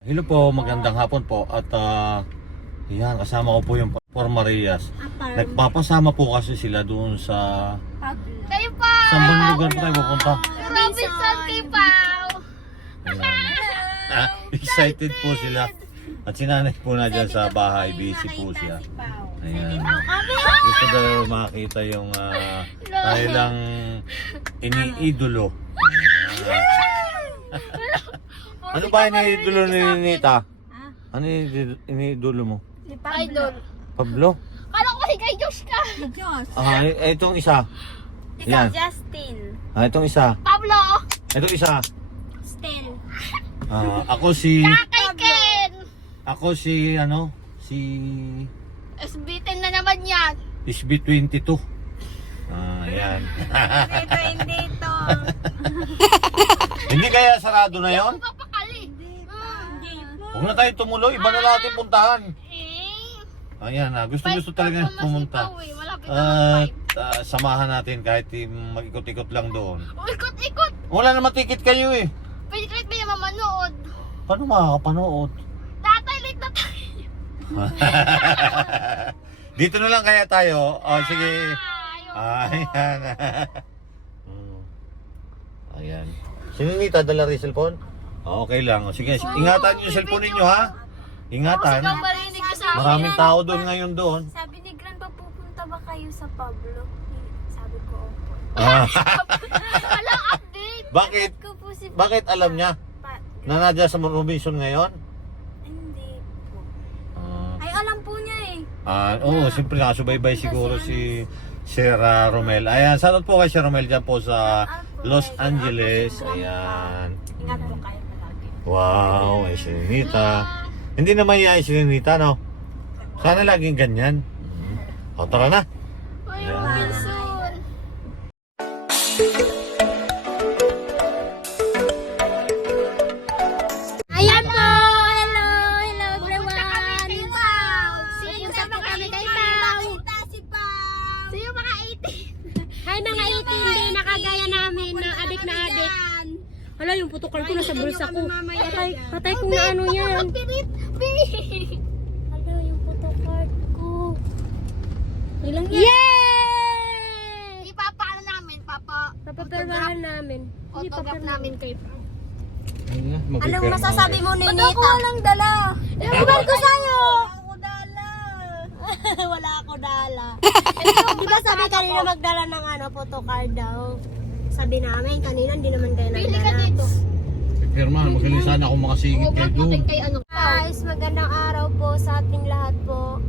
Hello po, magandang hapon po. At ah, yan, kasama ko po yung Por Marias. Nagpapasama po kasi sila doon sa... Kayo pa! Saan bang lugar po tayo pupunta? Robinson kay Pao! Ah, excited po sila. At sinanay po na dyan sa bahay, busy po siya. Ayan. Gusto daw makita yung uh, kanilang iniidolo. ano ba iniidolo ni Nita? Ano yung iniidolo mo? Idol. Pablo? Kala ko si kay Josh ka! Ah, eh, itong isa. Yan. Justin. Ah, itong isa. Pablo! Itong isa. Stel. Ah, ako si Kay Ken! ako si ano, si SB10 na naman yan! SB22. Ah, yan. Dito, hindi to. Hindi kaya sarado na 'yon? Huwag na tayo tumuloy, iba na natin puntahan. Ayan na, gusto gusto talaga pumunta. eh, At ah, samahan natin kahit mag-ikot-ikot lang doon. Ikot-ikot! Wala naman ticket kayo eh. Pwede kahit may mamanood. Paano makakapanood? Tatay, late na tayo. Dito na lang kaya tayo. Oh, sige. Ayaw. Ayan. Ayan. Sininita, dala rin cellphone? Ah, okay lang. O, Sige, ingatan niyo yung cellphone ninyo ha. Ingatan. Ikaw marinig ko sa akin. Maraming tao doon ngayon doon. Sabi ni Grandpa, pupunta ba kayo sa Pablo? Sabi ko, opo. Ah, Walang update. bakit? Ko po si Bakit alam niya Pa- na nadya sa Robinson ngayon? Hindi po. Ah, Ay, alam po niya eh. ah, oo, siyempre nakasubaybay siguro si Sierra Romel. Ayan, shoutout po kay Sierra Romel dyan po sa Los Angeles. Ayan. Ingat po kayo palagi. Wow, ay sininita. Hindi naman yan ay sininita, no? Sana laging ganyan. O, tara na. Hala, yung putokal ko nasa bulsa ko. Patay, patay kung na ano yan. Hala, yung photocard ko. Ilang yan? Yay! Ipapaano namin, Papa. Papaperwahan namin. Autograph namin kay Pao. Anong masasabi mo ni Nita? Ba't ako walang dala? Ewan ko sa'yo! Wala ako dala. Wala ako dala. Di ba sabi kanina magdala ng ano, photocard daw? Sabi namin, kanina hindi naman kayo Pili ka nagdala. dito. Firman, magaling sana ako makasingit kay ano. Guys, magandang araw po sa ating lahat po.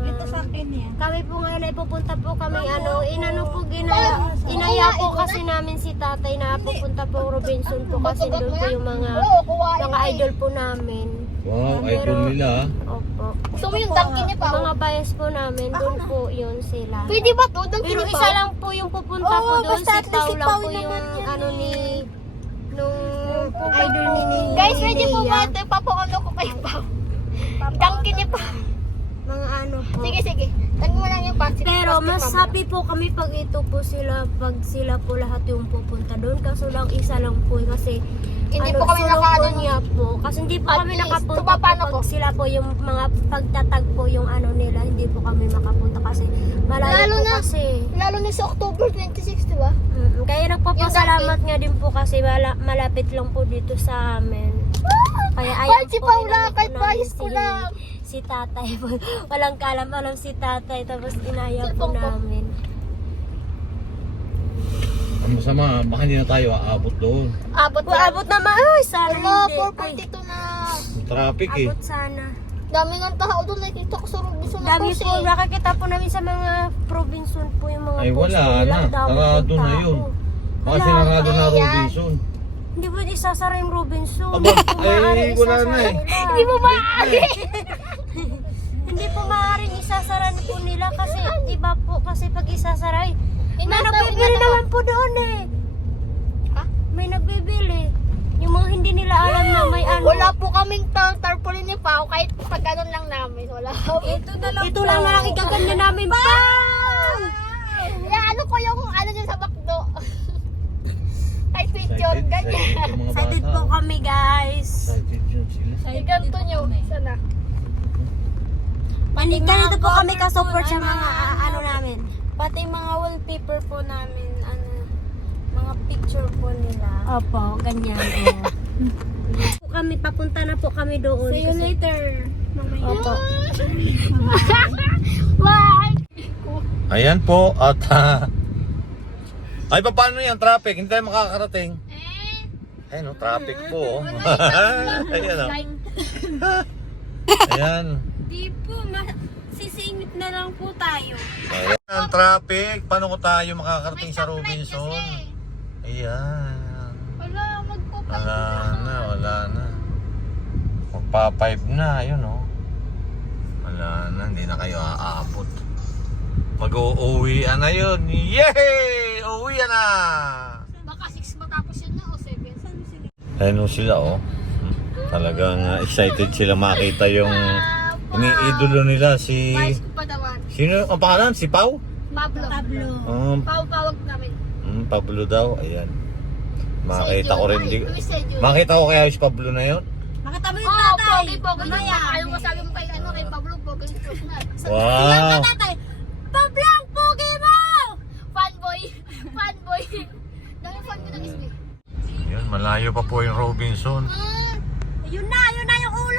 Ito sa akin yan. Kami po ngayon ay pupunta po kami ano, inano po ginaya, inaya po kasi namin si tatay na pupunta po Robinson po kasi doon po yung mga Oo, mga idol po namin. Idol nila. ah. Opo. Gusto mo yung dunkin niya, Pao? Mga bias po namin, doon po yun sila. Pwede ba to? Dunkin Pero isa Pao? lang po yung pupunta po doon, basta si Pao lang po yung ano eh. ni nung idol ni Guys, pwede po ba ito? Ipapaano ko kay Pao. Dunkin niya, Pao. Mga ano po. Sige, sige. Tagin mo lang yung plastic. Pero mas happy po kami pag ito po sila, pag sila po lahat yung pupunta doon. Kaso lang isa lang po eh, kasi Hindi ano, po kami nakaano niya po. Kasi hindi po kami least, nakapunta po paano po? sila po yung mga pagtatag po yung ano nila. Hindi po kami makapunta kasi malayo Lalo po na- kasi. Lalo na sa October 26, di ba? Mm, kaya nagpapasalamat nga din po kasi mala, malapit lang po dito sa amin. Kaya ayan Kahit si po, Paula, inano po kahit bias ko lang. Si tatay po. Walang kalam-alam si tatay. Tapos inaya po namin. Ang masama, baka hindi na tayo aabot doon. Abot Well, abot naman. Ay, sana Wala, hindi. 4.42 na. Ang traffic eh. Abot sana. Dami nga tao doon. Nakita ko sa Robinson na Dami po. eh. Nakakita po namin sa mga provinson po yung mga Ay, wala na. Dami Sarado na tao. yun. Baka Wala. sinarado na Ayan. Robinson. Hindi po isasara yung Robinson. Aba, Hindi po eh, wala isasara na eh. nila. Hindi mo maaari. Hindi po maaaring isasara po nila kasi iba po kasi pag isasara eh. May nagbibili naman po doon eh. Ha? May nagbibili. Yung mga hindi nila alam na may ano. Wala po kaming tar tarpaulin ni Pao. Kahit pag ganun lang namin. Wala. Ito na lang Ito lang na nakikaganda namin pa. Yeah, ano ko yung ano niya sa bakdo. Kahit picture, ganyan. excited po kami guys. Sila. Ikaw Sana. Pati ganito po kami ka-support sa mga ano namin. Pati mga wallpaper po namin, ano, mga picture po nila. Opo, ganyan. Oh. po kami, papunta na po kami doon. See you kasi- later. Mamaya. Opo. Bye! Ayan po at ah, ay paano yan traffic hindi tayo makakarating Eh, ayun no traffic po oh. ayan oh. ayan Di po, ma- na lang po tayo. ayan ang traffic paano ko tayo makakarating sa Robinson ayan wala, magpapay. wala na wala na magpa 5 na ayun oh wala na hindi na kayo aabot mag-uuwi na yun yay uuwi na Baka 6 matapos yun na o 7. Ayun sila oh. Hmm. Talagang ah, excited sila makita yung iniidolo nila si... Vice ko. Sino ang pangalan? Si Pau? Pablo. Pablo. Um, Pau-pawag namin. mm, Pablo daw. Ayan. Makita ko rin. Di, makita ko kaya si Pablo na yun. Makatabi Oo, yung tatay. pogi, pogi. Mamaya. Ayaw mo sabi mo kay, ano, kay Pablo, pogi yung personal. Wow! tatay. Pablo, ang pogi mo! Fanboy. Fanboy. Dami fan ko ng ismi. Yun, malayo pa po yung Robinson. Hmm. Yun na, yun na yung ulo!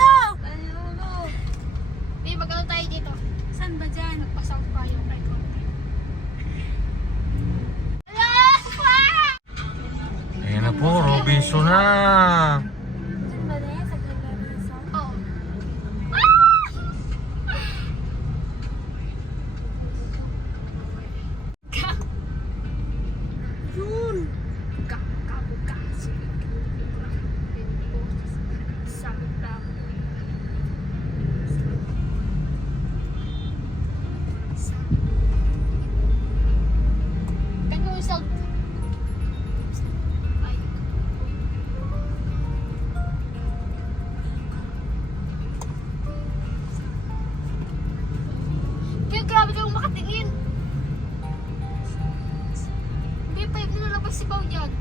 5 nilalabas si Bao yan.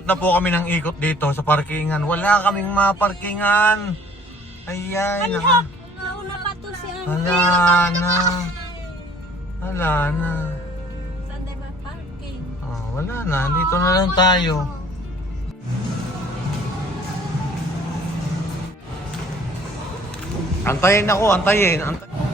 Ikot na po kami ng ikot dito sa parkingan. Wala kaming maparkingan. Ayan. Ano? Ah. Hala, nauna pa to si Ano. Hala na. Hala na. Sunday ba parking? Oh, wala na. Dito na lang tayo. Antayin ako, antayin. Antay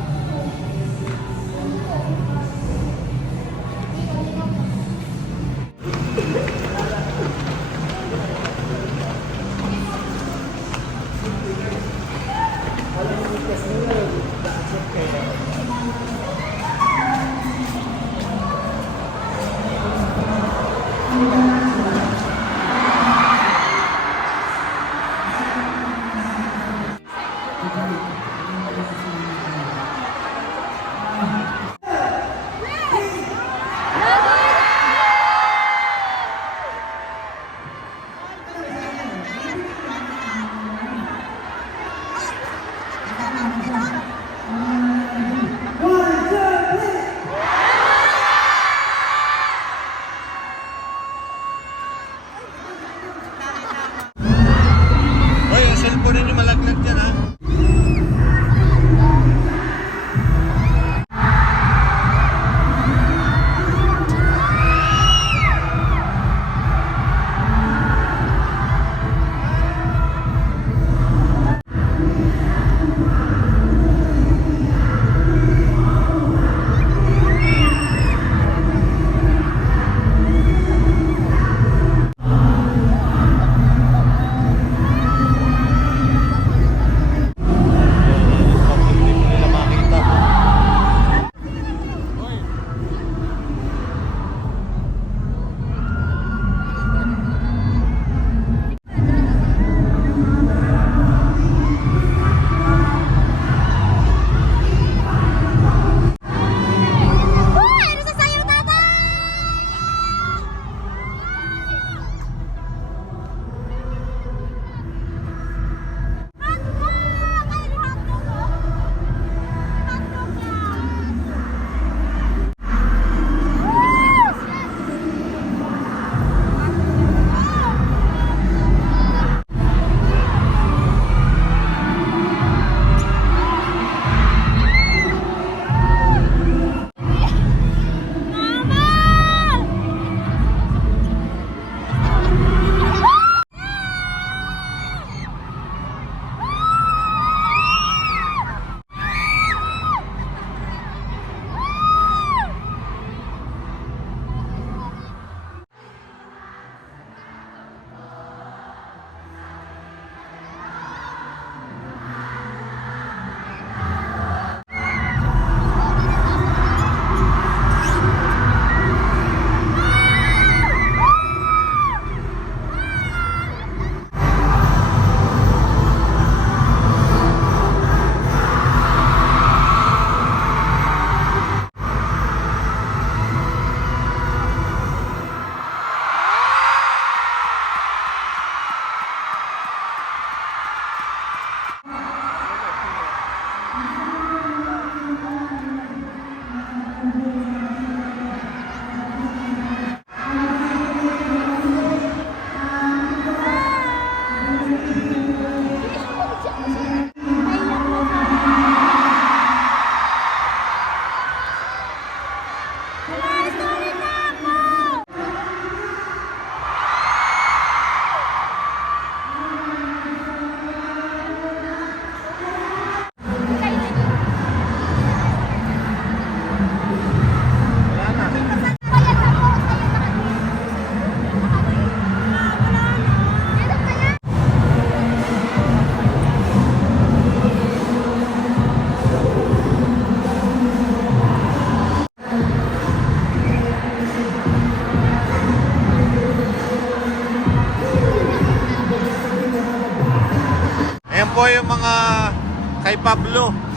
kay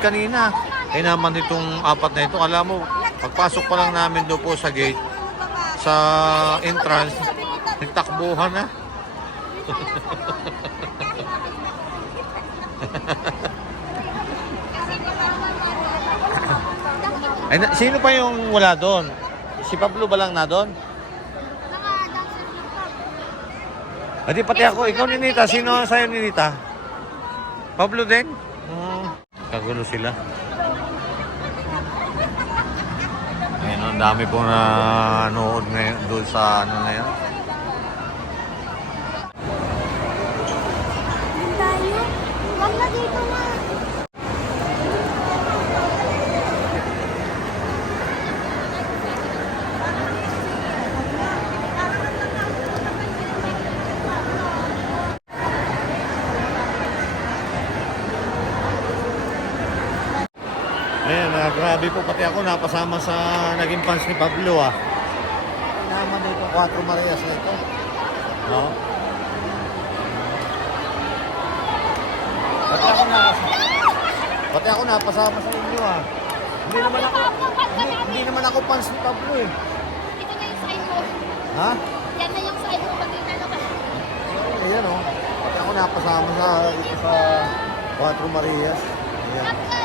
kanina. Eh naman itong apat na ito. Alam mo, pagpasok pa lang namin doon po sa gate, sa entrance, nagtakbuhan na. Ay, na- sino pa yung wala doon? Si Pablo ba lang na doon? Adi pati ako, ikaw ni Nita. Sino sa'yo ni Nita? Pablo din? Kagulo sila. Ayun, ang dami po na nood ngayon doon sa ano na yan. Grabe po pati ako napasama sa naging fans ni Pablo ah. Naman dito 4 Marias na ito. No? Pati ako na Pati ako napasama sa inyo ah. Hindi naman ako hindi, hindi naman ako fans ni Pablo eh. Ito na yung sign mo. Ha? Yan na yung sign mo pag inano ka. Ayan oh. Pati ako napasama sa ito sa 4 Marias. Ayan.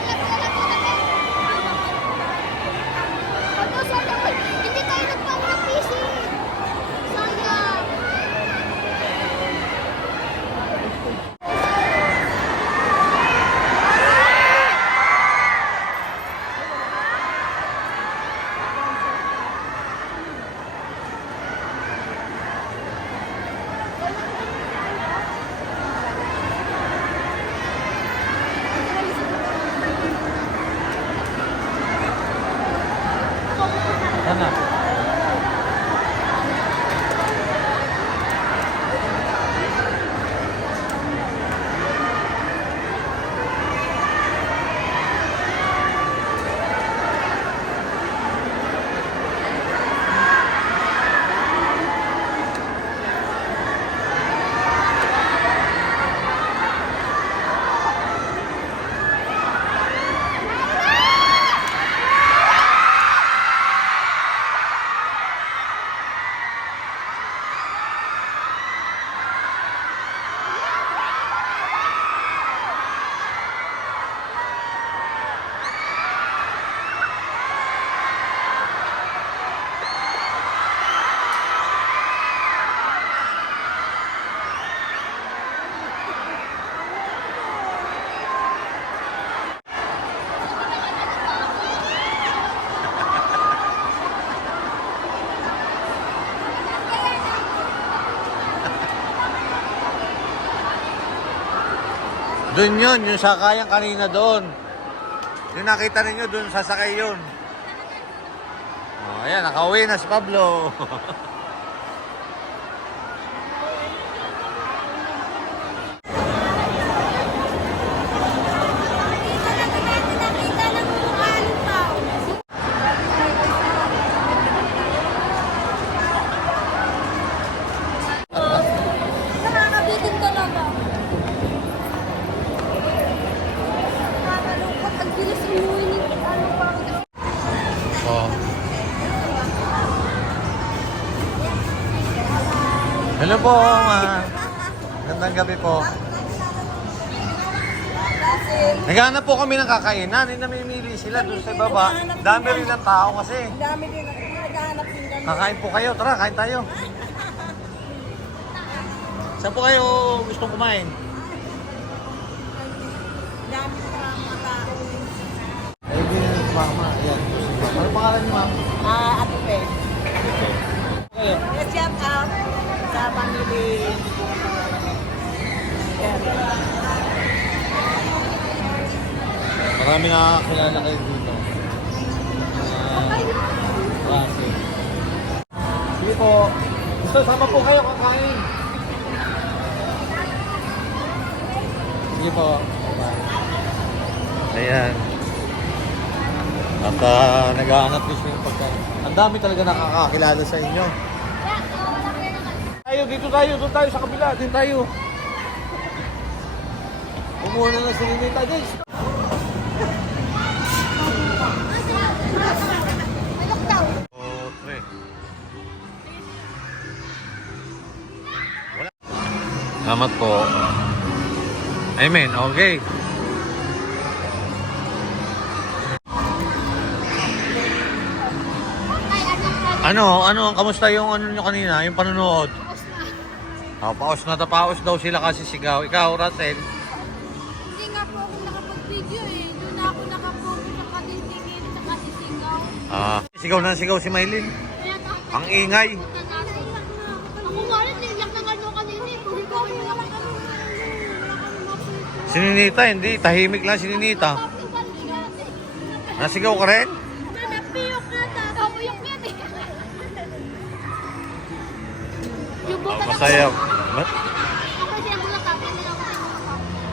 Doon yun, yung sakayang kanina doon. Yung nakita ninyo doon, sasakay yun. Oh, ayan, nakauwi na si Pablo. po kami ng kakainan. Eh, namimili sila doon sa baba. Dami rin ng tao kasi. Dami din naghahanap din kami. Kakain po kayo. Tara, kain tayo. Saan po kayo gustong kumain? Dami sa mga tao. Ay, din yung mama. Ayan. Ano pangalan niyo, ma'am? Ah, Ate Pe. Kayo. Shout out sa family. Marami nakakakilala kayo dito. Klase. Sige po. Gusto, sama po kayo kakain. Sige po. Ayan. At uh, naghahanap din siya ng pagkain. Ang dami talaga nakakakilala sa inyo. Tayo, dito tayo, doon tayo sa kabila, din tayo. Umuha na lang si Ninita, guys. Salamat po. Amen. Okay. Ano, ano, kamusta yung ano nyo kanina, yung panonood? Oh, paos na tapaos daw sila kasi sigaw. Ikaw, Ratel. Hindi nga po ako nakapag-video eh. Doon na ako nakapokus sa katintingin sa kasisingaw. Ah, sigaw na sigaw si Maylin. Ang ingay. Si Ninita, hindi. Tahimik lang si Ninita. Nasigaw ka rin? Nanapiyok na ta. Kapuyok yan eh. Yung Oh, na masaya. Ma- Ako siya bulat tapos na ako.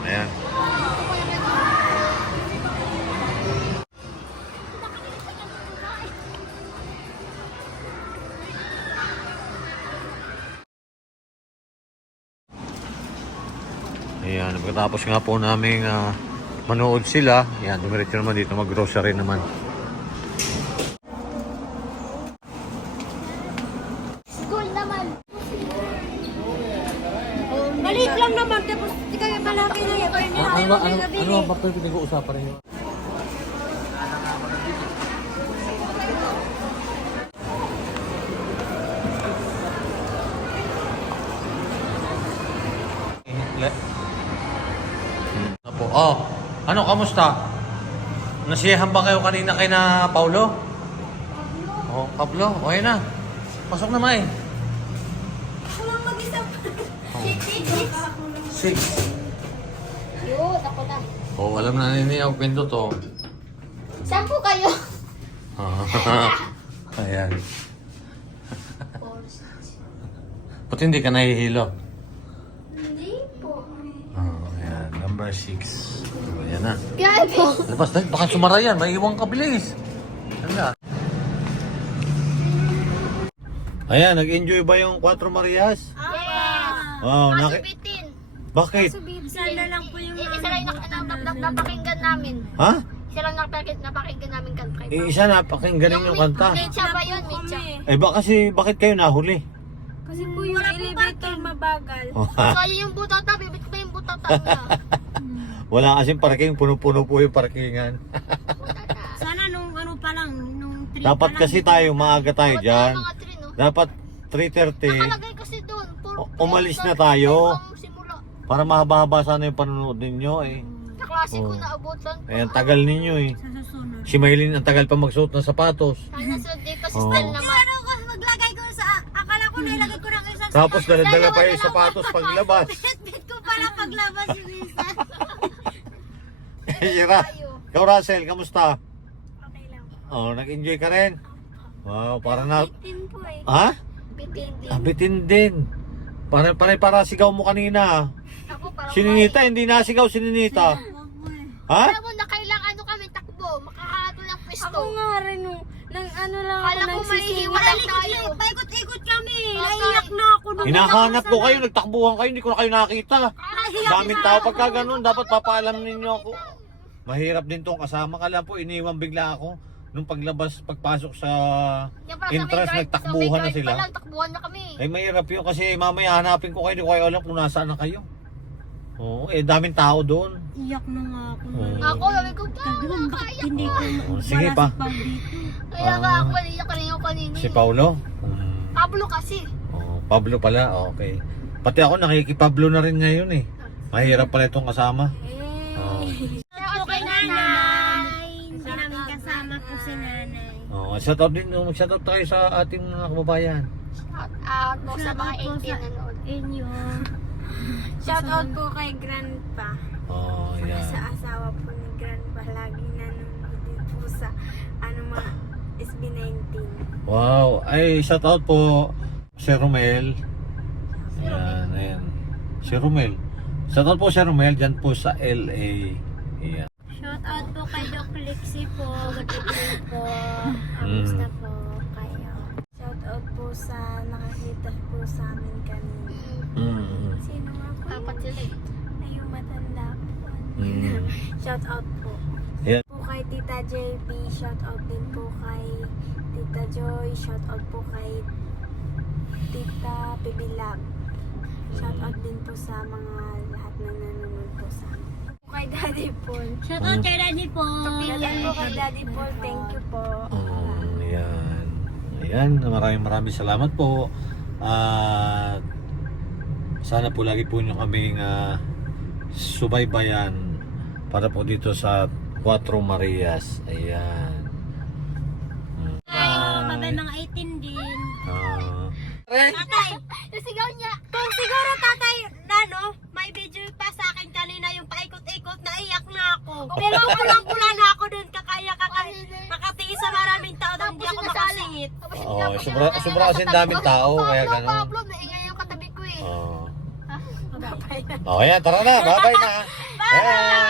Ayan. Pagkatapos nga po namin ah, manood sila, ayan, dumiretso naman dito mag-grocery naman. School naman. Maliit lang naman, tapos di kayo malaki na yan. Kaya nila ayaw nila nabili. ba pa pinag-uusapan ninyo? Ano, kamusta? Nasiyahan ba kayo kanina kay na Paulo? Oh, Pablo, okay na. Pasok na, May. Walang mag-isa. Six. Yun, ako na. Oh, alam na niya ang kwento to. Saan po kayo? Ayan. Ba't hindi ka nahihilo? Hindi po. Oh, ayan. Number six. Na. Gago. Labas na. Baka sumara yan. May iwang kabilis. Hala. Ayan, nag-enjoy ba yung Cuatro Marias? Yes. Wow, naki... Kasubitin. Bakit? Isa na lang po yung Isa lang nak- nak- nak- napakinggan namin. Ha? Isa lang napakinggan, napakinggan namin kanta. Eh, isa na, pakinggan yung kanta. Mitcha ba yun? Mitcha. Eh, ba kasi, bakit kayo nahuli? Kasi po yung elevator mabagal. Kaya yung butata, bibit ko yung butata niya. Wala kasing parking, puno-puno po yung parkingan. Sana nung ano pa lang, nung 3 Dapat kasi tayo, maaga tayo dyan. Mga trino. Dapat 3.30 Nakalagay kasi doon. O- umalis na tayo. Ang simula. para mahaba-haba sana yung panonood ninyo eh. Sa klase ko Oh. naabutan. Ayan, tagal ninyo eh. Sa susunod. Si Maylin ang tagal pa magsuot ng sapatos. Sana sa di kasi Oh. style naman. Ano ko maglagay ko sa, akala ko nailagay ko ng isang Tapos dala-dala pa yung sapatos paglabas. Bit ko pala paglabas yung isa. Si Ra. Ikaw, Russell, kamusta? Okay lang. Oh, nag-enjoy ka rin? Wow, para na... Tin po eh. Ha? Bitin din. Abitin din. Para, para, para sigaw mo kanina. Ako parang Sininita, hindi nasigaw sininita. Ha? Alam mo na kailangan ano kami takbo. Makakato ng pwesto. Ako nga rin, no. Nang ano lang ako Kala ko nagsisingit. maiiwan tayo. Paikot-ikot kami. Naiyak na ako. nung Hinahanap ko kayo, nagtakbuhan kayo, hindi ko na kayo nakita. Daming tao pagka ganun, dapat papaalam ninyo ako. Mahirap din tong kasama ka lang po, iniwan bigla ako. Nung paglabas, pagpasok sa Yan pala sa entrance, guard- nagtakbuhan sa may na guard sila. pa lang, takbuhan na kami. Ay mahirap yun kasi mamaya hanapin ko kayo, hindi ko kayo alam kung nasaan na kayo. Oo, eh daming tao doon. Iyak na nga ako. Oo. Ako, sabi ko, Ganun, "Tama, bakit kaya hindi ko." Oo, sige pa. wala si Pao dito. Kaya nga Ah. ako, naiyak ka rin yung kanina. Si eh. Paulo? Mm. Pablo kasi. Oh, Pablo pala, okay. Pati ako nakikipablo na rin ngayon eh. Mahirap pala itong kasama. Oh. Oh, shout out din, oh, shout out tayo sa ating mga kababayan. Shout out mo sa mga out po 18 sa- na noon. Inyo. Shout out po kay Grandpa. Oh, yan. sa asawa po ni Grandpa. Lagi nanonood din po sa ano mga SB19. Wow, ay shout out po si Romel. Ayan, ayan. Si Romel. Shout out po si Romel dyan po sa LA. Ayan. Shout out po kay Doc Lexi po. Good evening po. Kamusta po kayo? Shout out po sa nakakita po sa amin kanina. Mm. Sino nga po? Apat sila eh. Na yung matanda po. Mm. Shout out po. Ayan. Po kay Tita JB, shout out din po kay Tita Joy, shout out po kay Tita Pibilab. Shout out din po sa mga lahat na nanonood po sa amin. Kay Daddy Paul. Shout out kay Daddy po. Shout out po kay Daddy Paul, thank you po. Mm, ayan. Ayan, maraming maraming salamat po. At sana po lagi po nyo kaming ah, subaybayan para po dito sa Cuatro Marias. Ayan. Babay mga 18 din. Ah. Tatay, Nasigaw niya. kung siguro tatay, ano, may video pa sa akin kanina yung paikot-ikot, naiyak na ako. Pero kulang-kula na ako dun, kakaya kakaya. Nakatiis sa maraming tao doon, hindi ako makasingit. Tapos Oo, sinabi niya, sobra- "Ay, sobra katabi daming ko." tao, kaya ganun. Pablo, naingay yung katabi ko eh. Oh. Babay. Oh, ayan, tara na. Bye-bye na. Bye.